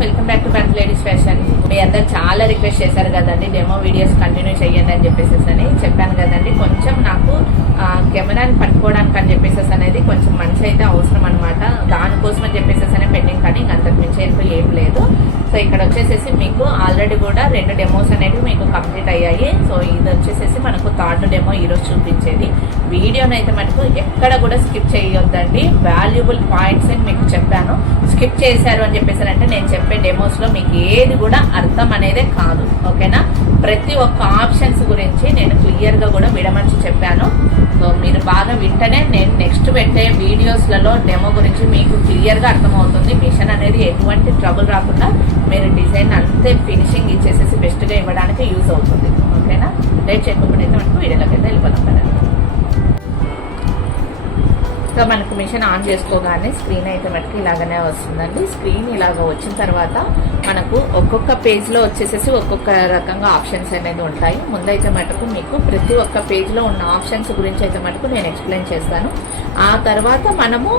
Welcome back to back ladies fashion. మీ అందరు చాలా request చేశారు కదండి డెమో వీడియోస్ కంటిన్యూ చేయండి అని చెప్పేసి అని చెప్పాను కదండి. కొంచెం నాకు కెమెరాని పట్టుకోవడానికి అని చెప్పేసి అనేది కొంచెం మంచి అయితే అవసరం అనమాట దానికోసం అని చెప్పేసి అనే పెండింగ్ కానీ ఇంకా అంతకు మించి అయితే ఏం లేదు. సో ఇక్కడ వచ్చేసేసి మీకు ఆల్రెడీ కూడా రెండు డెమోస్ అనేవి మీకు కంప్లీట్ అయ్యాయి. సో ఇది వచ్చేసేసి మనకు థర్డ్ డెమో ఈరోజు చూపించేది. వీడియోని అయితే మనకు ఎక్కడ కూడా స్కిప్ చేయొద్దండి. వాల్యుబుల్ పాయింట్స్ అని మీకు చెప్పాను. స్కిప్ చేశారు అని చెప్పేసి అంటే నేను చెప్పే డెమోస్లో మీకు ఏది కూడా అర్థం అనేదే కాదు. ఓకేనా? ప్రతి ఒక్క ఆప్షన్స్ గురించి నేను క్లియర్గా కూడా విడమర్చి చెప్పాను. సో మీరు బాగా వింటేనే నేను నెక్స్ట్ పెట్టే వీడియోస్లలో డెమో గురించి మీకు క్లియర్గా అర్థమవుతుంది. మిషన్ అనేది ఎటువంటి ట్రబుల్ రాకుండా మీరు డిజైన్ అంతే ఫినిషింగ్ ఇచ్చేసేసి బెస్ట్గా ఇవ్వడానికి యూజ్ అవుతుంది. ఓకేనా? లేట్ చేయకుండా అయితే మనకు వీడియోలోకి అయితే వెళ్ళిపోతాం ఇంకా మనకు మిషన్ ఆన్ చేసుకోగానే స్క్రీన్ అయితే మనకి ఇలాగనే వస్తుందండి. స్క్రీన్ ఇలాగ వచ్చిన తర్వాత మనకు ఒక్కొక్క పేజ్లో వచ్చేసేసి ఒక్కొక్క రకంగా ఆప్షన్స్ అనేది ఉంటాయి. ముందైతే మటుకు మీకు ప్రతి ఒక్క పేజ్లో ఉన్న ఆప్షన్స్ గురించి అయితే మటుకు నేను ఎక్స్ప్లెయిన్ చేస్తాను. ఆ తర్వాత మనము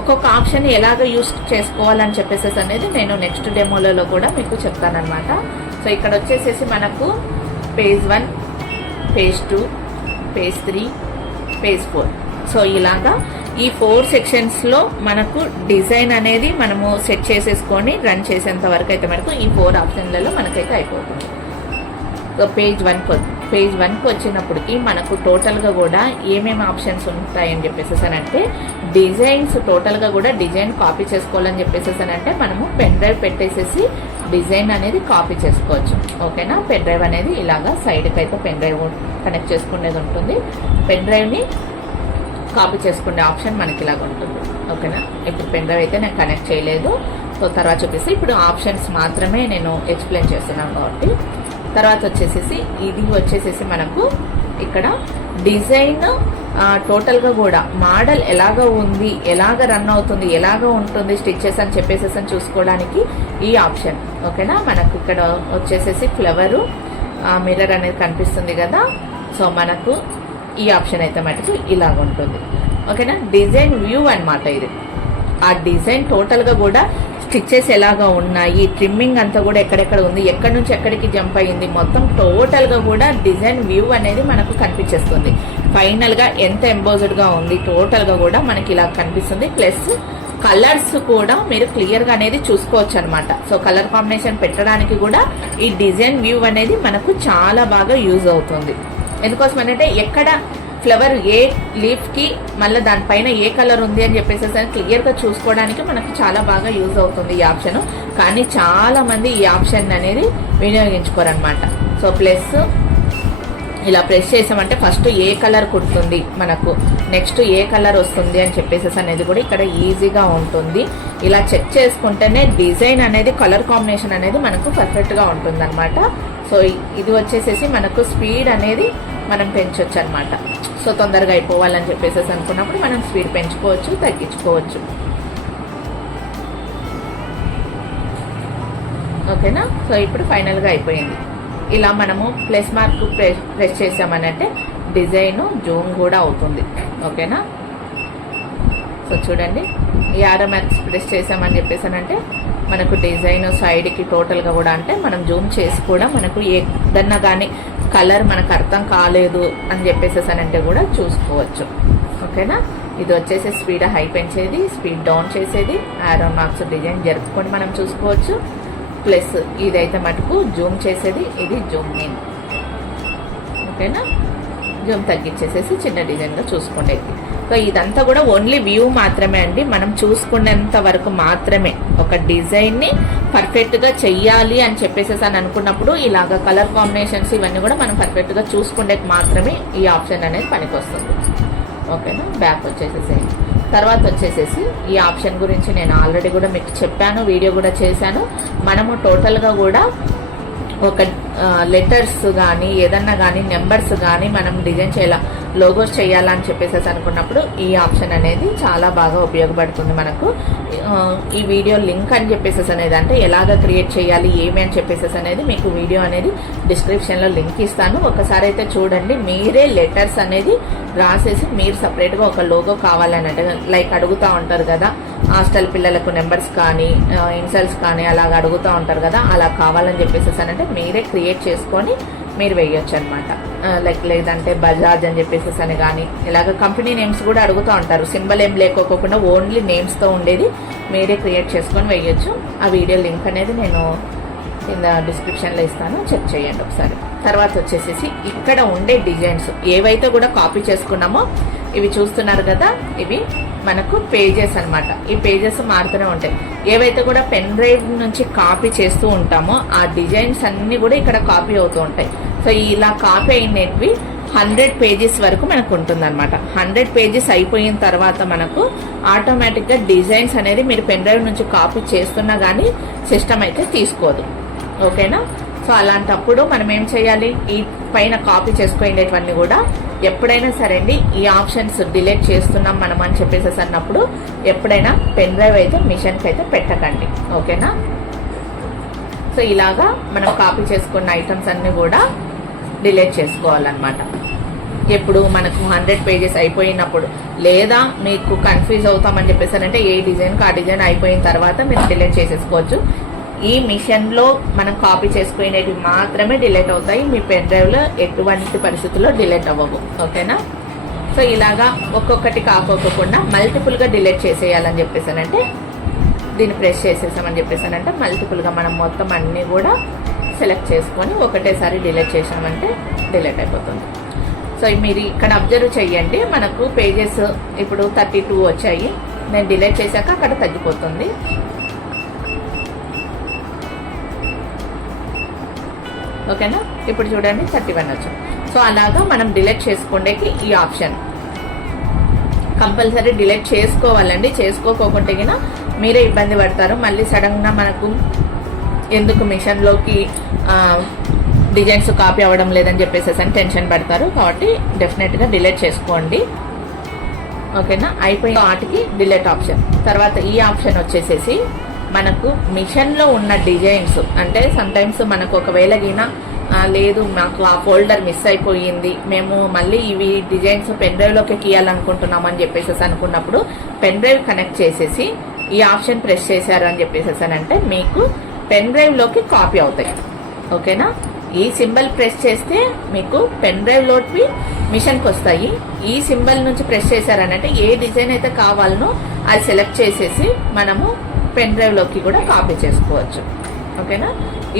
ఒక్కొక్క ఆప్షన్ ఎలాగ యూస్ చేసుకోవాలని చెప్పేసి అనేది నేను నెక్స్ట్ డెమోలలో కూడా మీకు చెప్తానమాట సో ఇక్కడ వచ్చేసేసి మనకు page one page two page three page four so ఇలాగా ఈ ఫోర్ సెక్షన్స్లో మనకు డిజైన్ అనేది మనము సెట్ చేసేసుకొని రన్ చేసేంత వరకు అయితే మనకు ఈ ఫోర్ ఆప్షన్లలో మనకైతే అయిపోతుంది. పేజ్ వన్ పేజ్ వన్కి వచ్చినప్పటికి మనకు టోటల్గా కూడా ఏమేమి ఆప్షన్స్ ఉంటాయని చెప్పేసేసానంటే అంటే డిజైన్స్ టోటల్గా కూడా డిజైన్ కాపీ చేసుకోవాలని చెప్పేసేసానంటే అంటే మనము పెన్ డ్రైవ్ పెట్టేసేసి డిజైన్ అనేది కాపీ చేసుకోవచ్చు. ఓకేనా? పెన్ డ్రైవ్ అనేది ఇలాగా సైడ్కి అయితే పెన్ డ్రైవ్ కనెక్ట్ చేసుకునేది ఉంటుంది. పెన్ డ్రైవ్ని కాపీ చేసుకునే ఆప్షన్ మనకి ఇలాగ ఉంటుంది. ఓకేనా? ఇప్పుడు పెన్ డ్రైవ్ అయితే నేను కనెక్ట్ చేయలేదు. సో తర్వాత చూపిస్తే ఇప్పుడు ఆప్షన్స్ మాత్రమే నేను ఎక్స్ప్లెయిన్ చేస్తున్నాను కాబట్టి. తర్వాత వచ్చేసేసి ఇది వచ్చేసేసి మనకు ఇక్కడ డిజైన్ టోటల్గా కూడా మోడల్ ఎలాగ ఉంది ఎలాగ రన్ అవుతుంది ఎలాగ ఉంటుంది స్టిచ్చెస్ అని చెప్పేసేసి అని చూసుకోవడానికి ఈ ఆప్షన్. ఓకేనా? మనకు ఇక్కడ వచ్చేసేసి ఫ్లవరు మిర్రర్ అనేది కనిపిస్తుంది కదా? సో మనకు ఈ ఆప్షన్ అయితే మటుకు ఇలాగ ఉంటుంది. ఓకేనా? డిజైన్ వ్యూ అన్నమాట ఇది. ఆ డిజైన్ టోటల్గా కూడా స్టిచ్చెస్ ఎలాగా ఉన్నాయి ట్రిమ్మింగ్ అంతా కూడా ఎక్కడెక్కడ ఉంది ఎక్కడి నుంచి ఎక్కడికి జంప్ అయ్యింది మొత్తం టోటల్గా కూడా డిజైన్ వ్యూ అనేది మనకు కనిపించేస్తుంది. ఫైనల్గా ఎంత ఎంబోజ్డ్గా ఉంది టోటల్గా కూడా మనకి ఇలా కనిపిస్తుంది. ప్లస్ కలర్స్ కూడా మీరు క్లియర్గా అనేది చూసుకోవచ్చు అనమాట సో కలర్ కాంబినేషన్ పెట్టడానికి కూడా ఈ డిజైన్ వ్యూ అనేది మనకు చాలా బాగా యూజ్ అవుతుంది. ఎందుకోసం అంటే ఎక్కడ ఫ్లవర్ ఏ లీఫ్కి మళ్ళీ దానిపైన ఏ కలర్ ఉంది అని చెప్పేసి క్లియర్గా చూసుకోవడానికి మనకు చాలా బాగా యూజ్ అవుతుంది ఈ ఆప్షన్. కానీ చాలా మంది ఈ ఆప్షన్ అనేది వినియోగించుకోరనమాట సో ప్లస్ ఇలా ప్రెస్ చేసామంటే ఫస్ట్ ఏ కలర్ కుడుతుంది మనకు నెక్స్ట్ ఏ కలర్ వస్తుంది అని చెప్పేసి అనేది కూడా ఇక్కడ ఈజీగా ఉంటుంది. ఇలా చెక్ చేసుకుంటేనే డిజైన్ అనేది కలర్ కాంబినేషన్ అనేది మనకు పర్ఫెక్ట్గా ఉంటుంది అనమాట సో ఇది వచ్చేసేసి మనకు స్పీడ్ అనేది మనం పెంచవచ్చు అనమాట సో తొందరగా అయిపోవాలని చెప్పేసి అనుకున్నప్పుడు మనం స్పీడ్ పెంచుకోవచ్చు తగ్గించుకోవచ్చు. ఓకేనా? సో ఇప్పుడు ఫైనల్గా అయిపోయింది. ఇలా మనము ప్లస్ మార్క్ ప్రెస్ ప్రెస్ చేసామనంటే డిజైన్ జూమ్ కూడా అవుతుంది. ఓకేనా? సో చూడండి. ఈ ఆరో మార్క్స్ ప్రెస్ చేసామని చెప్పేసానంటే మనకు డిజైన్ సైడ్కి టోటల్గా కూడా అంటే మనం జూమ్ చేసి కూడా మనకు ఏదన్నా కానీ కలర్ మనకు అర్థం కాలేదు అని చెప్పేసేసానంటే కూడా చూసుకోవచ్చు. ఓకేనా? ఇది వచ్చేసి స్పీడ్ హై పెంచేది స్పీడ్ డౌన్ చేసేది ఆరో మార్క్స్ డిజైన్ జరుపుకొని మనం చూసుకోవచ్చు. ప్లస్ ఇదైతే మటుకు జూమ్ చేసేది ఇది జూమ్ ఇన్ ఓకేనా? జూమ్ తగ్గించేసేసి చిన్న డిజైన్గా చూసుకునేది సో ఇదంతా కూడా ఓన్లీ వ్యూ మాత్రమే అండి. మనం చూసుకునేంత వరకు మాత్రమే. ఒక డిజైన్ని పర్ఫెక్ట్గా చెయ్యాలి అని చెప్పేసి అని అనుకున్నప్పుడు ఇలాగ కలర్ కాంబినేషన్స్ ఇవన్నీ కూడా మనం పర్ఫెక్ట్గా చూసుకునేది మాత్రమే ఈ ఆప్షన్ అనేది పనికొస్తుంది. ఓకేనా? బ్యాక్ వచ్చేసేసి. తర్వాత వచ్చేసేసి ఈ ఆప్షన్ గురించి నేను ఆల్రెడీ కూడా మీకు చెప్పాను వీడియో కూడా చేశాను. మనము టోటల్గా కూడా ఒక లెటర్స్ కానీ ఏదన్నా కానీ నెంబర్స్ కానీ మనం డిజైన్ చేయాలి? లోగోస్ చేయాలని చెప్పేసి అనుకున్నప్పుడు ఈ ఆప్షన్ అనేది చాలా బాగా ఉపయోగపడుతుంది మనకు. ఈ వీడియో లింక్ అని చెప్పేసి అనేది అంటే ఎలాగ క్రియేట్ చేయాలి ఏమి అని చెప్పేసి అనేది మీకు వీడియో అనేది డిస్క్రిప్షన్లో లింక్ ఇస్తాను. ఒకసారి అయితే చూడండి మీరే లెటర్స్ అనేది రాసేసి మీరు సపరేట్గా ఒక లోగో కావాలని అంటే లైక్ అడుగుతూ ఉంటారు కదా. హాస్టల్ పిల్లలకు నెంబర్స్ కానీ ఇన్సల్స్ కానీ అలాగ అడుగుతూ ఉంటారు కదా. అలా కావాలని చెప్పేసి అంటే మీరే క్రియేట్ చేసుకొని మీరు వేయొచ్చు అనమాట లైక్ లేదంటే బజాజ్ అని చెప్పేసి అని కానీ ఇలాగ కంపెనీ నేమ్స్ కూడా అడుగుతూ ఉంటారు. సింబల్ ఏం లేకోకుండా ఓన్లీ నేమ్స్తో ఉండేది మీరే క్రియేట్ చేసుకొని వేయొచ్చు. ఆ వీడియో లింక్ అనేది నేను కింద డిస్క్రిప్షన్లో ఇస్తాను. చెక్ చేయండి ఒకసారి. తర్వాత వచ్చేసేసి ఇక్కడ ఉండే డిజైన్స్ ఏవైతే కూడా కాపీ చేసుకున్నామో ఇవి చూస్తున్నారు కదా ఇవి మనకు పేజెస్ అనమాట ఈ పేజెస్ మారుతూనే ఉంటాయి. ఏవైతే కూడా పెన్ డ్రైవ్ నుంచి కాపీ చేస్తూ ఉంటామో ఆ డిజైన్స్ అన్నీ కూడా ఇక్కడ కాపీ అవుతూ ఉంటాయి. సో ఇలా కాపీ అయినవి హండ్రెడ్ పేజెస్ వరకు మనకు ఉంటుంది అనమాట హండ్రెడ్ పేజెస్ అయిపోయిన తర్వాత మనకు ఆటోమేటిక్గా డిజైన్స్ అనేది మీరు పెన్ డ్రైవ్ నుంచి కాపీ చేస్తున్నా కానీ సిస్టమ్ అయితే తీసుకోదు. ఓకేనా? సో అలాంటప్పుడు మనం ఏం చేయాలి? ఈ పైన కాపీ చేసుకునేటివన్నీ కూడా ఎప్పుడైనా సరే అండి ఈ ఆప్షన్స్ డిలీట్ చేస్తున్నాం మనం అని చెప్పేసి అన్నప్పుడు ఎప్పుడైనా పెన్ డ్రైవ్ అయితే మిషన్కి అయితే పెట్టకండి. ఓకేనా? సో ఇలాగా మనం కాపీ చేసుకున్న ఐటమ్స్ అన్నీ కూడా డిలీట్ చేసుకోవాలన్నమాట. ఎప్పుడు మనకు హండ్రెడ్ పేజెస్ అయిపోయినప్పుడు లేదా మీకు కన్ఫ్యూజ్ అవుతామని చెప్పేసి అంటే ఏ డిజైన్కి ఆ డిజైన్ అయిపోయిన తర్వాత మీరు డిలీట్ చేసేసుకోవచ్చు. ఈ మిషన్లో మనం కాపీ చేసుకునేవి మాత్రమే డిలీట్ అవుతాయి. మీ పెన్ డ్రైవ్లో ఎటువంటి పరిస్థితుల్లో డిలీట్ అవ్వవు. ఓకేనా? సో ఇలాగా ఒక్కొక్కటి కాకోకుండా మల్టిపుల్గా డిలీట్ చేసేయాలని చెప్పేసానంటే దీన్ని ప్రెస్ చేసేసామని చెప్పేసానంటే మల్టిపుల్గా మనం మొత్తం అన్నీ కూడా సెలెక్ట్ చేసుకొని ఒకటేసారి డిలీట్ చేసామంటే డిలీట్ అయిపోతుంది. సో మీరు ఇక్కడ అబ్జర్వ్ చేయండి. మనకు పేజెస్ ఇప్పుడు థర్టీ టూ వచ్చాయి. నేను డిలీట్ చేశాక అక్కడ తగ్గిపోతుంది. ఓకేనా ఇప్పుడు చూడండి థర్టీ వన్ వచ్చాం సో అలాగా మనం డిలీట్ చేసుకుండేకి ఈ ఆప్షన్ కంపల్సరీ డిలీట్ చేసుకోవాలండి. చేసుకోకోకుండా మీరే ఇబ్బంది పడతారు. మళ్ళీ సడన్గా మనకు ఎందుకు మిషన్లోకి డిజైన్స్ కాపీ అవ్వడం లేదని చెప్పేసేసి అని టెన్షన్ పడతారు. కాబట్టి డెఫినెట్గా డిలీట్ చేసుకోండి. ఓకేనా? అయిపోయిన వాటికి డిలీట్ ఆప్షన్. తర్వాత ఈ ఆప్షన్ వచ్చేసేసి మనకు మిషన్లో ఉన్న డిజైన్స్ అంటే సమ్టైమ్స్ మనకు ఒకవేళ గిన లేదు మాకు ఆ ఫోల్డర్ మిస్ అయిపోయింది మేము మళ్ళీ ఇవి డిజైన్స్ పెన్ డ్రైవ్లోకి గీయాలనుకుంటున్నాం అని చెప్పేసి అనుకున్నప్పుడు పెన్ డ్రైవ్ కనెక్ట్ చేసేసి ఈ ఆప్షన్ ప్రెస్ చేశారు అని చెప్పేసి అంటే మీకు పెన్ డ్రైవ్లోకి కాపీ అవుతాయి. ఓకేనా? ఈ సింబల్ ప్రెస్ చేస్తే మీకు పెన్ డ్రైవ్ లోటివి మిషన్కి వస్తాయి. ఈ సింబల్ నుంచి ప్రెస్ చేశారనంటే ఏ డిజైన్ అయితే కావాలనో అది సెలెక్ట్ చేసేసి మనము పెన్ డ్రైవ్లోకి కూడా కాపీ చేసుకోవచ్చు. ఓకేనా?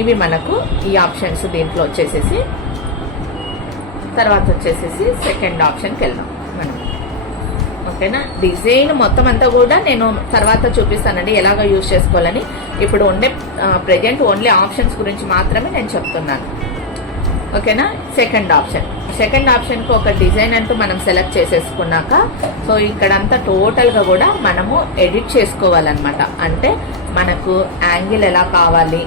ఇవి మనకు ఈ ఆప్షన్స్ దీంట్లో వచ్చేసేసి తర్వాత వచ్చేసేసి సెకండ్ ఆప్షన్కి వెళ్దాం మనం. ఓకేనా? డిజైన్ మొత్తం అంతా కూడా నేను తర్వాత చూపిస్తానండి ఎలాగ యూజ్ చేసుకోవాలని. ఇప్పుడు ఉండే ప్రజెంట్ ఓన్లీ ఆప్షన్స్ గురించి మాత్రమే నేను చెప్తున్నాను. ఓకేనా? సెకండ్ ఆప్షన్ సెకండ్ ఆప్షన్కి ఒక డిజైన్ అంటూ మనం సెలెక్ట్ చేసేసుకున్నాక సో ఇక్కడంతా టోటల్గా కూడా మనము ఎడిట్ చేసుకోవాలన్నమాట. అంటే మనకు యాంగిల్ ఎలా కావాలి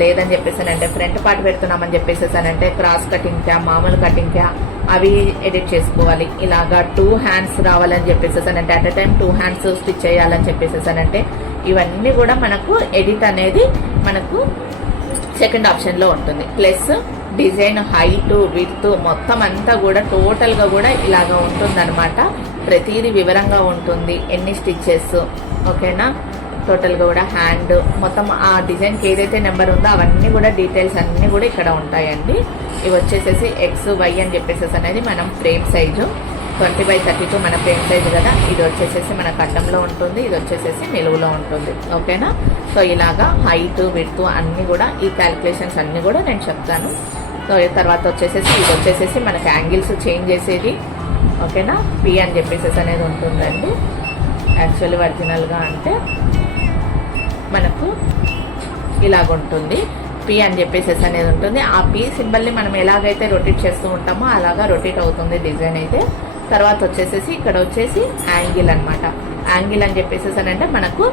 లేదని చెప్పేసి అంటే ఫ్రంట్ పార్ట్ పెడుతున్నామని చెప్పేసేసానంటే అంటే క్రాస్ కటింగ్ మామూలు కటింగ్కా అవి ఎడిట్ చేసుకోవాలి. ఇలాగా టూ హ్యాండ్స్ రావాలని చెప్పేసేసానంటే at a time two hands stitch చేయాలని చెప్పేసేసానంటే అంటే ఇవన్నీ కూడా మనకు ఎడిట్ అనేది మనకు సెకండ్ ఆప్షన్లో ఉంటుంది. ప్లస్ డిజైన్ హైట్ విత్ మొత్తం అంతా కూడా టోటల్గా కూడా ఇలాగ ఉంటుందన్నమాట. ప్రతిదీ వివరంగా ఉంటుంది. ఎన్ని స్టిచ్చెస్ ఓకేనా టోటల్గా కూడా హ్యాండ్ మొత్తం ఆ డిజైన్కి ఏదైతే నెంబర్ ఉందో అవన్నీ కూడా డీటెయిల్స్ అన్నీ కూడా ఇక్కడ ఉంటాయండి. ఇవి వచ్చేసేసి ఎక్స్ వై అని చెప్పేసేసి అనేది మనం frame size twenty by thirty two మన ఫ్రేమ్ సైజ్ కదా. ఇది వచ్చేసేసి మన కట్టంలో ఉంటుంది. ఇది వచ్చేసేసి నిలువులో ఉంటుంది. ఓకేనా? సో ఇలాగా హైట్ విత్ అన్నీ కూడా ఈ క్యాలిక్యులేషన్స్ అన్నీ కూడా నేను చెప్తాను. సో తర్వాత వచ్చేసేసి ఇది వచ్చేసేసి మనకి యాంగిల్స్ చేంజ్ చేసేది. ఓకేనా? పి అని చెప్పేసేసి అనేది ఉంటుందండి. యాక్చువల్లీ ఒరిజినల్గా అంటే మనకు ఇలాగుంటుంది పి అని చెప్పేసేసి అనేది ఉంటుంది. ఆ పి సింబల్ని మనం ఎలాగైతే రొటేట్ చేస్తూ ఉంటామో అలాగా రొటేట్ అవుతుంది డిజైన్ అయితే. తర్వాత వచ్చేసేసి ఇక్కడ వచ్చేసి యాంగిల్ అనమాట యాంగిల్ అని చెప్పేసేసానంటే అంటే మనకు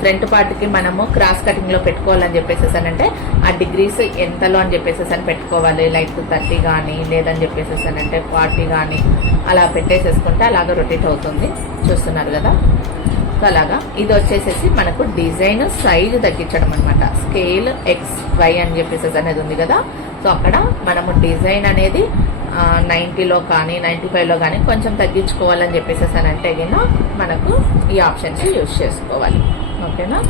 ఫ్రంట్ పార్ట్కి మనము క్రాస్ కటింగ్లో పెట్టుకోవాలని చెప్పేసేసానంటే అంటే ఆ డిగ్రీస్ ఎంతలో అని చెప్పేసేసాను పెట్టుకోవాలి. లైక్ థర్టీ కానీ లేదని చెప్పేసేసానంటే ఫార్టీ కానీ అలా పెట్టేసేసుకుంటే అలాగ రొటేట్ అవుతుంది. చూస్తున్నారు కదా? సో అలాగా. ఇది వచ్చేసేసి మనకు డిజైన్ సైజ్ తగ్గించడం అనమాట స్కేల్ ఎక్స్ వై అని చెప్పేసేసి అనేది ఉంది కదా? సో అక్కడ మనము డిజైన్ అనేది నైంటీలో కానీ నైంటీ ఫైవ్లో కానీ కొంచెం తగ్గించుకోవాలని చెప్పేసేసానంటే గిన మనకు ఈ ఆప్షన్స్ యూజ్ చేసుకోవాలి. ఓకేనా?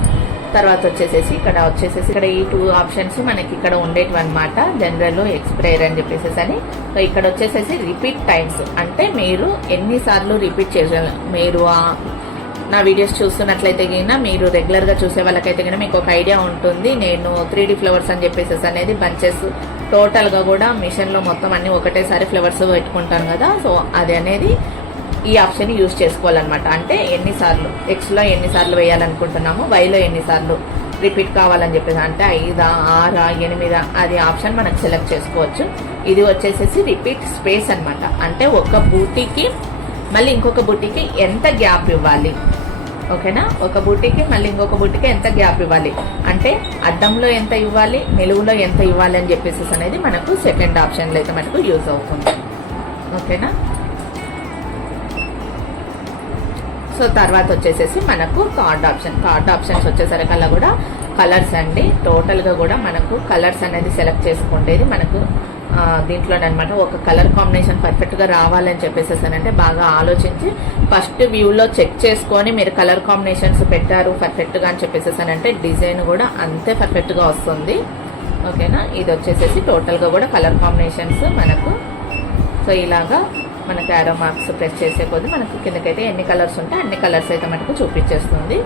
తర్వాత వచ్చేసేసి ఇక్కడ వచ్చేసేసి ఇక్కడ ఈ టూ ఆప్షన్స్ మనకి ఇక్కడ ఉండేటివి అనమాట జనరల్ ఎక్స్పైర్ అని చెప్పేసి అని. సో ఇక్కడ వచ్చేసేసి రిపీట్ టైమ్స్. అంటే మీరు ఎన్నిసార్లు రిపీట్ చేసే మీరు నా వీడియోస్ చూస్తున్నట్లయితే కన్నా మీరు రెగ్యులర్గా చూసే వాళ్ళకైతే కన్నా మీకు ఒక ఐడియా ఉంటుంది. నేను త్రీ ఫ్లవర్స్ అని చెప్పేసి అనేది బంచెస్ టోటల్గా కూడా మిషన్లో మొత్తం అన్ని ఒకటేసారి ఫ్లవర్స్ పెట్టుకుంటాను కదా సో అది అనేది ఈ ఆప్షన్ యూజ్ చేసుకోవాలన్నమాట. అంటే ఎన్నిసార్లు ఎక్స్లో ఎన్నిసార్లు వేయాలనుకుంటున్నాము వైలో ఎన్నిసార్లు రిపీట్ కావాలని చెప్పేసి అంటే ఐదా ఆరా ఎనిమిదా అది ఆప్షన్ మనం సెలెక్ట్ చేసుకోవచ్చు. ఇది వచ్చేసేసి రిపీట్ స్పేస్ అన్నమాట. అంటే ఒక బూటీకి మళ్ళీ ఇంకొక బూటీకి ఎంత గ్యాప్ ఇవ్వాలి? ఓకేనా? ఒక బుట్టికి మళ్ళీ ఇంకొక బుట్టికి ఎంత గ్యాప్ ఇవ్వాలి? అంటే అద్దంలో ఎంత ఇవ్వాలి నిలువులో ఎంత ఇవ్వాలి అని చెప్పేసి అనేది మనకు సెకండ్ ఆప్షన్లో అయితే మనకు యూజ్ అవుతుంది. ఓకేనా? సో తర్వాత వచ్చేసేసి మనకు కార్డ్ ఆప్షన్ కార్డ్ ఆప్షన్స్ వచ్చేసరికల్లా కూడా కలర్స్ అండి. టోటల్గా కూడా మనకు కలర్స్ అనేది సెలెక్ట్ చేసుకుంటేది మనకు దీంట్లోనే అనమాట ఒక కలర్ కాంబినేషన్ పర్ఫెక్ట్గా రావాలని చెప్పేసేసానంటే బాగా ఆలోచించి ఫస్ట్ వ్యూలో చెక్ చేసుకొని మీరు కలర్ కాంబినేషన్స్ పెట్టారు పర్ఫెక్ట్గా అని చెప్పేసేసానంటే డిజైన్ కూడా అంతే పర్ఫెక్ట్గా వస్తుంది. ఓకేనా? ఇది వచ్చేసేసి టోటల్గా కూడా కలర్ కాంబినేషన్స్ మనకు. సో ఇలాగా మనకి ఆరో మార్క్స్ ప్రెస్ చేసే కొద్ది మనకు కిందకైతే ఎన్ని కలర్స్ ఉంటే అన్ని కలర్స్ అయితే మనకు చూపించేస్తుంది.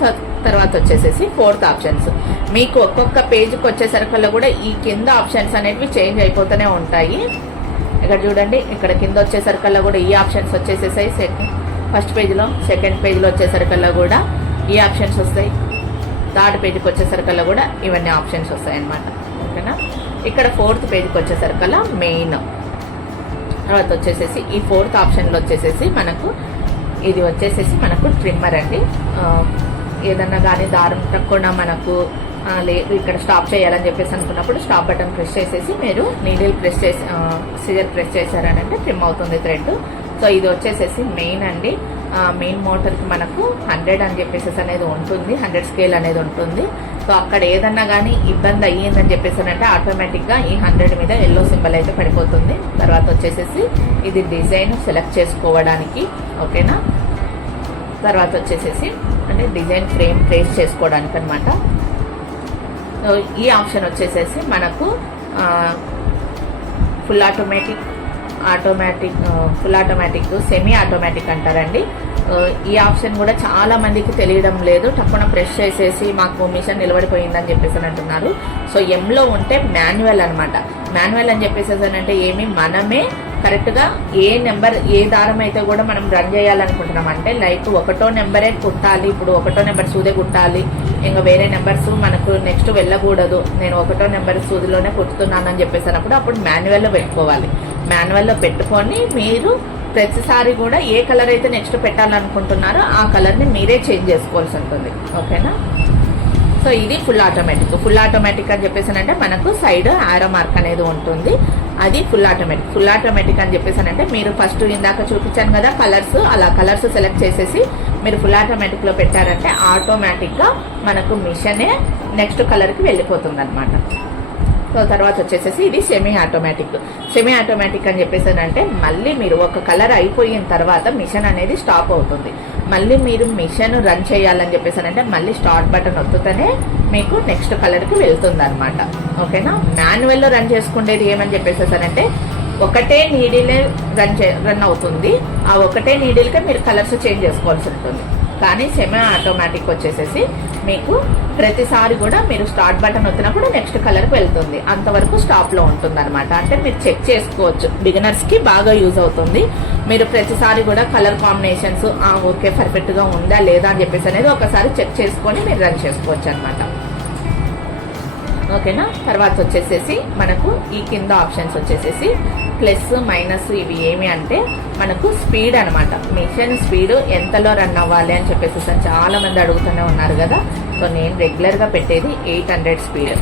సో తర్వాత వచ్చేసేసి ఫోర్త్ ఆప్షన్స్ మీకు ఒక్కొక్క పేజ్కి వచ్చేసరికల్లా కూడా ఈ కింద ఆప్షన్స్ అనేవి చేంజ్ అయిపోతూనే ఉంటాయి. ఇక్కడ చూడండి ఇక్కడ కింద వచ్చేసరికల్లా కూడా ఈ ఆప్షన్స్ వచ్చేసేసాయి. సెకండ్ ఫస్ట్ పేజ్లో సెకండ్ పేజ్లో వచ్చేసరికల్లా కూడా ఈ ఆప్షన్స్ వస్తాయి. థర్డ్ పేజ్కి వచ్చేసరికల్లా కూడా ఇవన్నీ ఆప్షన్స్ వస్తాయి అనమాట ఓకేనా? ఇక్కడ ఫోర్త్ పేజ్కి వచ్చేసరికల్లా మెయిన్ తర్వాత వచ్చేసేసి ఈ ఫోర్త్ ఆప్షన్లో వచ్చేసేసి మనకు ఇది వచ్చేసేసి మనకు ట్రిమ్మర్ అండి. ఏదన్నా కానీ దారం తక్కువ మనకు లేదు ఇక్కడ స్టాప్ చేయాలని చెప్పేసి అనుకున్నప్పుడు స్టాప్ బటన్ ప్రెస్ చేసేసి మీరు నీడిల్ ప్రెస్ చేసి సిజర్ ప్రెస్ చేశారనంటే ట్రిమ్ అవుతుంది థ్రెడ్ సో ఇది వచ్చేసేసి మెయిన్ అండి. మెయిన్ మోటార్కి మనకు హండ్రెడ్ అని చెప్పేసి అనేది ఉంటుంది. హండ్రెడ్ స్కేల్ అనేది ఉంటుంది. సో అక్కడ ఏదన్నా కానీ ఇబ్బంది అయ్యిందని చెప్పేసి అంటే ఆటోమేటిక్గా ఈ హండ్రెడ్ మీద ఎల్లో సింబల్ అయితే పడిపోతుంది. తర్వాత వచ్చేసేసి ఇది డిజైన్ సెలెక్ట్ చేసుకోవడానికి ఓకేనా తర్వాత వచ్చేసేసి అంటే డిజైన్ ఫ్రేమ్ ట్రేస్ చేసుకోవడానికి అనమాట ఈ ఆప్షన్ వచ్చేసేసి మనకు full automatic automatic full automatic semi automatic అంటారండి. ఈ ఆప్షన్ కూడా చాలా మందికి తెలియడం లేదు. టక్కున ప్రెస్ చేసేసి మాకు మిషన్ నిలబడిపోయిందని చెప్పేసి అంటున్నారు. సో ఎంలో ఉంటే మాన్యువల్ అనమాట మాన్యువల్ అని చెప్పేసి అంటే ఏమి మనమే కరెక్ట్గా ఏ నెంబర్ ఏ దారం అయితే కూడా మనం రన్ చేయాలనుకుంటున్నాం అంటే లైక్ ఒకటో నెంబరే కుట్టాలి ఇప్పుడు ఒకటో నెంబర్ సూదే కుట్టాలి ఇంకా వేరే నెంబర్స్ మనకు నెక్స్ట్ వెళ్ళకూడదు నేను ఒకటో నెంబర్ సూదిలోనే కుట్టుతున్నాను అని చెప్పేసి అన్నప్పుడు అప్పుడు మాన్యువల్లో పెట్టుకోవాలి. మాన్యువల్లో పెట్టుకొని మీరు ప్రతిసారి కూడా ఏ కలర్ అయితే నెక్స్ట్ పెట్టాలనుకుంటున్నారో ఆ కలర్ని మీరే చేంజ్ చేసుకోవాల్సి ఉంటుంది. ఓకేనా సో ఇది ఫుల్ ఆటోమేటిక్ ఫుల్ ఆటోమేటిక్ అని చెప్పేసి అంటే మనకు సైడ్ ఆరో మార్క్ అనేది ఉంటుంది. అది ఫుల్ ఆటోమేటిక్ ఫుల్ ఆటోమేటిక్ అని చెప్పేసి అంటే మీరు ఫస్ట్ ఇందాక చూపించాను కదా కలర్స్ అలా కలర్స్ సెలెక్ట్ చేసేసి మీరు ఫుల్ ఆటోమేటిక్లో పెట్టారంటే ఆటోమేటిక్గా మనకు మిషనే నెక్స్ట్ కలర్కి వెళ్ళిపోతుంది అనమాట తర్వాత వచ్చేసేసి ఇది సెమీ ఆటోమేటిక్ సెమీ ఆటోమేటిక్ అని చెప్పేసి అంటే మళ్ళీ మీరు ఒక కలర్ అయిపోయిన తర్వాత మిషన్ అనేది స్టాప్ అవుతుంది. మళ్ళీ మీరు మిషన్ రన్ చేయాలని చెప్పేసి అంటే మళ్ళీ స్టార్ట్ బటన్ ఒత్తుతనే మీకు నెక్స్ట్ కలర్కి వెళ్తుంది అనమాట ఓకేనా? మాన్యువల్లో రన్ చేసుకునేది ఏమని చెప్పేసి ఒకటే నీడిలే రన్ చే రన్ అవుతుంది. ఆ ఒకటే నీడిల్కే మీరు కలర్స్ చేంజ్ చేసుకోవాల్సి ఉంటుంది. కానీ సెమీ ఆటోమేటిక్ వచ్చేసేసి మీకు ప్రతిసారి కూడా మీరు స్టార్ట్ బటన్ వచ్చినప్పుడు నెక్స్ట్ కలర్కి వెళ్తుంది. అంతవరకు స్టాప్లో ఉంటుంది అనమాట అంటే మీరు చెక్ చేసుకోవచ్చు. బిగినర్స్కి బాగా యూజ్ అవుతుంది. మీరు ప్రతిసారి కూడా కలర్ కాంబినేషన్స్ ఓకే పర్ఫెక్ట్గా ఉందా లేదా అని చెప్పేసి అనేది ఒకసారి చెక్ చేసుకొని మీరు రన్ చేసుకోవచ్చు అనమాట ఓకేనా తర్వాత వచ్చేసేసి మనకు ఈ కింద ఆప్షన్స్ వచ్చేసేసి ప్లస్ మైనస్ ఇవి ఏమి అంటే మనకు స్పీడ్ అనమాట మిషన్ స్పీడ్ ఎంతలో రన్ అవ్వాలి అని చెప్పేసి సార్ చాలా మంది అడుగుతూనే ఉన్నారు కదా. సో నేను రెగ్యులర్గా పెట్టేది ఎయిట్ హండ్రెడ్ స్పీడ్.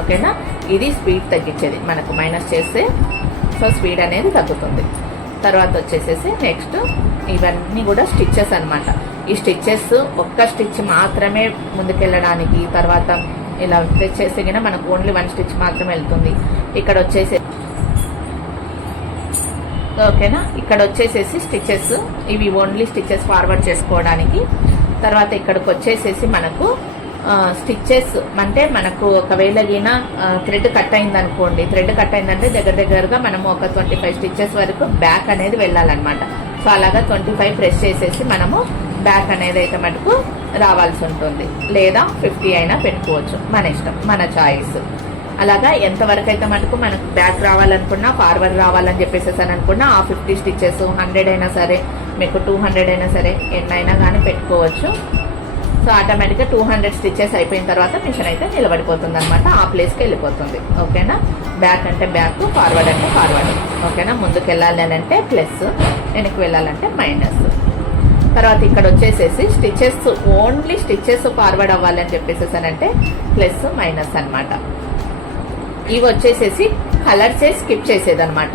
ఓకేనా? ఇది స్పీడ్ తగ్గించేది. మనకు మైనస్ చేస్తే సో స్పీడ్ అనేది తగ్గుతుంది. తర్వాత వచ్చేసేసి నెక్స్ట్ ఇవన్నీ కూడా స్టిచ్చెస్ అనమాట ఈ స్టిచ్చెస్ ఒక్క స్టిచ్ మాత్రమే ముందుకెళ్ళడానికి తర్వాత ఇలా ప్రెస్ చేస్తే మనకు ఓన్లీ వన్ స్టిచ్ మాత్రమే వెళ్తుంది. ఇక్కడ వచ్చేసి ఓకేనా? ఇక్కడ వచ్చేసేసి స్టిచెస్ ఇవి ఓన్లీ స్టిచెస్ ఫార్వర్డ్ చేసుకోవడానికి. తర్వాత ఇక్కడికి వచ్చేసేసి మనకు స్టిచ్చెస్. అంటే మనకు ఒకవేళ గిన థ్రెడ్ కట్ అయింది అనుకోండి థ్రెడ్ కట్ అయిందంటే దగ్గర దగ్గరగా మనము ఒక ట్వంటీ ఫైవ్ స్టిచ్చెస్ వరకు బ్యాక్ అనేది వెళ్ళాలన్నమాట. సో అలాగా ట్వంటీ ఫైవ్ ప్రెస్ చేసేసి మనము బ్యాక్ అనేది అయితే మటుకు రావాల్సి ఉంటుంది. లేదా ఫిఫ్టీ అయినా పెట్టుకోవచ్చు. మన ఇష్టం. మన చాయిస్ అలాగా ఎంతవరకు అయితే మటుకు మనకు బ్యాక్ రావాలనుకున్నా ఫార్వర్డ్ రావాలని చెప్పేసి అని అనుకున్నా ఆ ఫిఫ్టీ స్టిచ్చెస్ హండ్రెడ్ అయినా సరే మీకు టూ హండ్రెడ్ అయినా సరే ఎన్నైనా కానీ పెట్టుకోవచ్చు. సో ఆటోమేటిక్గా టూ హండ్రెడ్ స్టిచ్చెస్ అయిపోయిన తర్వాత మిషన్ అయితే నిలబడిపోతుంది అనమాట ఆ ప్లేస్కి వెళ్ళిపోతుంది. ఓకేనా? బ్యాక్ అంటే బ్యాక్ ఫార్వర్డ్ అంటే ఫార్వర్డ్. ఓకేనా? ముందుకు వెళ్ళాలి అంటే ప్లస్ వెనక్కి వెళ్ళాలంటే మైనస్. తర్వాత ఇక్కడ వచ్చేసేసి స్టిచ్చెస్ ఓన్లీ స్టిచ్చెస్ ఫార్వర్డ్ అవ్వాలని చెప్పేసేసానంటే ప్లస్ మైనస్ అనమాట ఇవి వచ్చేసేసి కలర్సే స్కిప్ చేసేదనమాట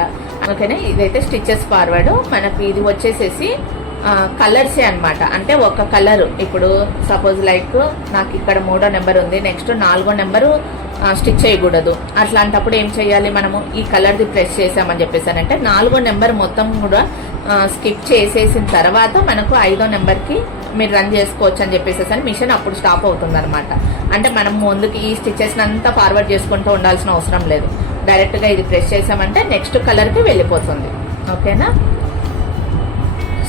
ఓకేనా? ఇదైతే స్టిచెస్ ఫార్వర్డ్. మనకి ఇది వచ్చేసేసి కలర్సే అనమాట అంటే ఒక కలర్. ఇప్పుడు సపోజ్ లైక్ నాకు ఇక్కడ మూడో నెంబర్ ఉంది. నెక్స్ట్ నాలుగో నెంబరు స్టిచ్ చేయకూడదు. అట్లాంటప్పుడు ఏం చేయాలి మనము? ఈ కలర్ది ప్రెస్ చేసామని చెప్పేసానంటే నాలుగో నెంబర్ మొత్తం కూడా స్కిప్ చేసేసిన తర్వాత మనకు ఐదో నెంబర్కి మీరు రన్ చేసుకోవచ్చు అని చెప్పేసి అని మిషన్ అప్పుడు స్టాప్ అవుతుంది అనమాట అంటే మనం ముందుకి ఈ స్టిచెస్ అంతా ఫార్వర్డ్ చేసుకుంటూ ఉండాల్సిన అవసరం లేదు. డైరెక్ట్గా ఇది ప్రెస్ చేసామంటే నెక్స్ట్ కలర్కి వెళ్ళిపోతుంది. ఓకేనా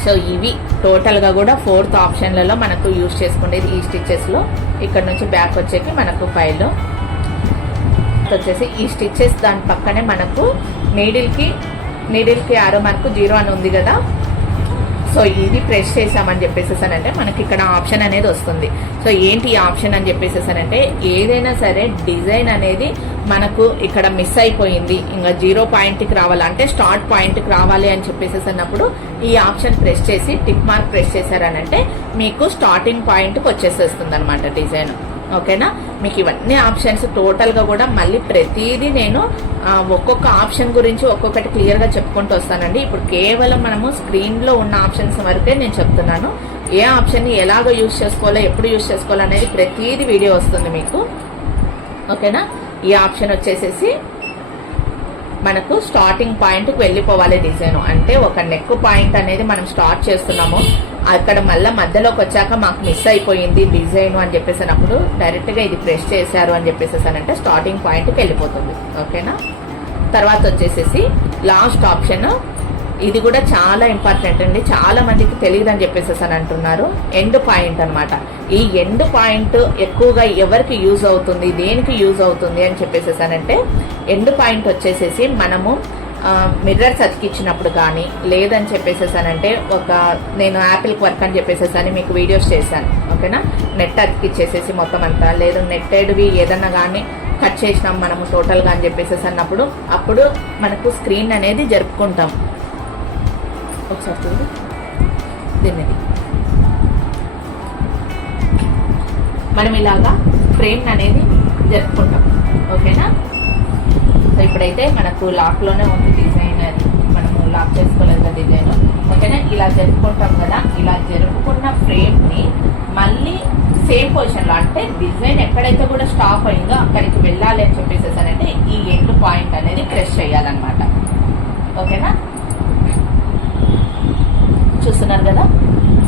సో ఇవి టోటల్గా కూడా ఫోర్త్ ఆప్షన్లలో మనకు యూజ్ చేసుకునేది ఈ స్టిచ్చెస్లో ఇక్కడ నుంచి బ్యాక్ వచ్చేకి మనకు ఫైల్ వచ్చేసి ఈ స్టిచ్చెస్ దాని పక్కనే మనకు నీడిల్కి నీడిల్కి ఆరో మనకు జీరో అని ఉంది కదా. సో ఇది ప్రెస్ చేసామని చెప్పేసేసానంటే మనకి ఇక్కడ ఆప్షన్ అనేది వస్తుంది. సో ఏంటి ఈ ఆప్షన్ అని చెప్పేసేసానంటే ఏదైనా సరే డిజైన్ అనేది మనకు ఇక్కడ మిస్ అయిపోయింది. ఇంకా జీరో పాయింట్కి రావాలి. అంటే స్టార్ట్ పాయింట్కి రావాలి అని చెప్పేసేసినప్పుడు ఈ ఆప్షన్ ప్రెస్ చేసి టిక్ మార్క్ ప్రెస్ చేశారనంటే మీకు స్టార్టింగ్ పాయింట్కి వచ్చేసేస్తుంది అనమాట డిజైన్ ఓకేనా మీకు ఇవన్నీ ఆప్షన్స్ టోటల్గా కూడా మళ్ళీ ప్రతిదీ నేను ఒక్కొక్క ఆప్షన్ గురించి ఒక్కొక్కటి క్లియర్గా చెప్పుకుంటూ వస్తానండి. ఇప్పుడు కేవలం మనము స్క్రీన్లో ఉన్న ఆప్షన్స్ వరకే నేను చెప్తున్నాను. ఏ ఆప్షన్ని ఎలాగ యూజ్ చేసుకోవాలో ఎప్పుడు యూజ్ చేసుకోవాలో అనేది ప్రతిదీ వీడియో వస్తుంది మీకు. ఓకేనా? ఈ ఆప్షన్ వచ్చేసేసి మనకు స్టార్టింగ్ పాయింట్కి వెళ్ళిపోవాలి డిజైన్. అంటే ఒక నెక్ పాయింట్ అనేది మనం స్టార్ట్ చేస్తున్నాము. అక్కడ మళ్ళీ మధ్యలోకి వచ్చాక మాకు మిస్ అయిపోయింది డిజైన్ అని చెప్పేసి అప్పుడు డైరెక్ట్గా ఇది ప్రెస్ చేశారు అని చెప్పేసి అంటే స్టార్టింగ్ పాయింట్కి వెళ్ళిపోతుంది. ఓకేనా తర్వాత వచ్చేసేసి లాస్ట్ ఆప్షన్ ఇది కూడా చాలా ఇంపార్టెంట్ అండి. చాలా మందికి తెలియదు అని చెప్పేసి అని అంటున్నారు. ఎండ్ పాయింట్ అనమాట ఈ ఎండ్ పాయింట్ ఎక్కువగా ఎవరికి యూజ్ అవుతుంది దేనికి యూజ్ అవుతుంది అని చెప్పేసి అంటే ఎండ్ పాయింట్ వచ్చేసేసి మనము మిర్రర్స్ అతికిచ్చినప్పుడు కానీ లేదని చెప్పేసేసానంటే ఒక నేను యాపిల్ వర్క్ అని చెప్పేసేసాని మీకు వీడియోస్ చేశాను ఓకేనా? నెట్ అతికిచ్చేసేసి మొత్తం అంతా లేదు నెట్టెడ్వి ఏదన్నా కానీ కట్ చేసినాం మనము టోటల్గా అని చెప్పేసేసి అన్నప్పుడు అప్పుడు మనకు స్క్రీన్ అనేది జరుపుకుంటాం. ఒకసారి చూడు. దీన్ని మనం ఇలాగా ఫ్రేమ్ అనేది జరుపుకుంటాం ఓకేనా? సో ఇప్పుడైతే మనకు లాక్లోనే ఉంది డిజైన్ మనము లాక్ చేసుకోలేదు కదా డిజైన్ ఓకేనా? ఇలా జరుపుకుంటాం కదా. ఇలా జరుపుకున్న ఫ్రేమ్ని మళ్ళీ సేమ్ పొజిషన్లో అంటే డిజైన్ ఎక్కడైతే కూడా స్టాప్ అయిందో అక్కడికి వెళ్ళాలి అని చెప్పేసేసానంటే ఈ ఎండ్ పాయింట్ అనేది క్రెష్ చేయాలన్నమాట. ఓకేనా? చూస్తున్నారు కదా?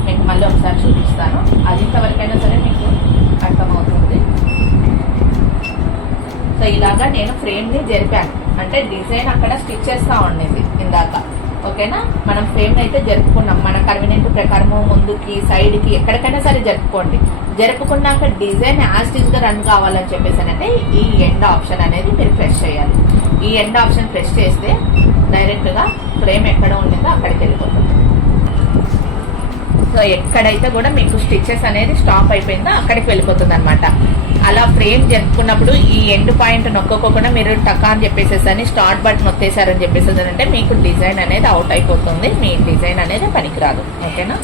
మీకు మళ్ళీ ఒకసారి చూపిస్తాను. అది ఇంతవరకైనా సరే మీకు అర్థమవుతుంది. సో ఇలాగా నేను ఫ్రేమ్ని జరిపాను. అంటే డిజైన్ అక్కడ స్టిచ్ చేస్తూ ఉండేది ఇందాక. ఓకేనా? మనం ఫ్రేమ్ అయితే జరుపుకున్నాం. మన కన్వీనియంట్ ప్రకారము ముందుకి సైడ్కి ఎక్కడికైనా సరే జరుపుకోండి. జరుపుకున్నాక డిజైన్ యాజ్ రన్ కావాలని చెప్పేసి ఈ ఎండ్ ఆప్షన్ అనేది మీరు ప్రెస్ చేయాలి. ఈ ఎండ్ ఆప్షన్ ప్రెస్ చేస్తే డైరెక్ట్గా ఫ్రేమ్ ఎక్కడ ఉండిందో అక్కడికి వెళ్ళిపోతుంది. సో ఎక్కడైతే కూడా మీకు స్టిచ్చెస్ అనేది స్టాప్ అయిపోయిందో అక్కడికి వెళ్ళిపోతుంది అనమాట అలా ఫ్రేమ్ జరుపుకున్నప్పుడు ఈ ఎండ్ పాయింట్ నొక్కకోకుండా మీరు టకా అని చెప్పేసేసి అని స్టార్ట్ బటన్ వచ్చేసారని చెప్పేసేది అంటే మీకు డిజైన్ అనేది అవుట్ అయిపోతుంది. మీ డిజైన్ అనేది పనికిరాదు. ఓకేనా?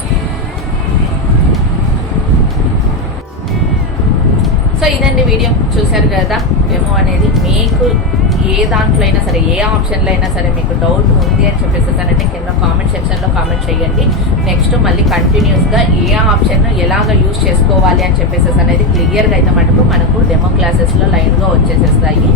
సో ఇదండి వీడియో. చూసారు కదా? ఏమో అనేది మీకు ఏ దాంట్లో అయినా సరే ఏ ఆప్షన్లో అయినా సరే మీకు డౌట్ ఉంది అని చెప్పేసి అంటే కింద కామెంట్ సెక్షన్లో కామెంట్ చేయండి. నెక్స్ట్ మళ్ళీ కంటిన్యూస్గా ఏ ఆప్షన్ను ఎలాగ యూజ్ చేసుకోవాలి అని చెప్పేసి అనేది క్లియర్గా అయితే మటుకు మనకు డెమో క్లాసెస్లో లైన్గా వచ్చేసేస్తాయి.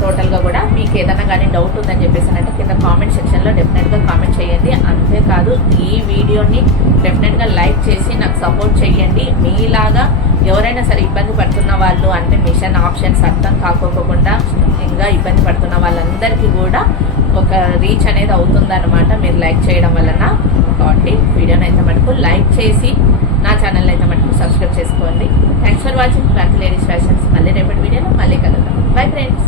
టోటల్గా కూడా మీకు ఏదైనా కానీ డౌట్ ఉందని చెప్పేసి అంటే కింద కామెంట్ సెక్షన్లో డెఫినెట్గా కామెంట్ చేయండి. అంతేకాదు ఈ వీడియోని డెఫినెట్గా లైక్ చేసి నాకు సపోర్ట్ చేయండి మీలాగా ఎవరైనా సరే ఇబ్బంది పడుతున్న వాళ్ళు అంటే మిషన్ ఆప్షన్స్ అర్థం కాకోకుండా ఇంకా ఇబ్బంది పడుతున్న వాళ్ళందరికీ కూడా ఒక రీచ్ అనేది అవుతుందన్నమాట. మీరు లైక్ చేయడం వలన కాబట్టి వీడియోని అయితే మటుకు లైక్ చేసి నా ఛానల్ అయితే మటుకు సబ్స్క్రైబ్ చేసుకోండి. Thanks for watching Kranti ladies fashions మళ్ళీ రేపటి వీడియోలో మళ్ళీ కలుద్దాం. Bye friends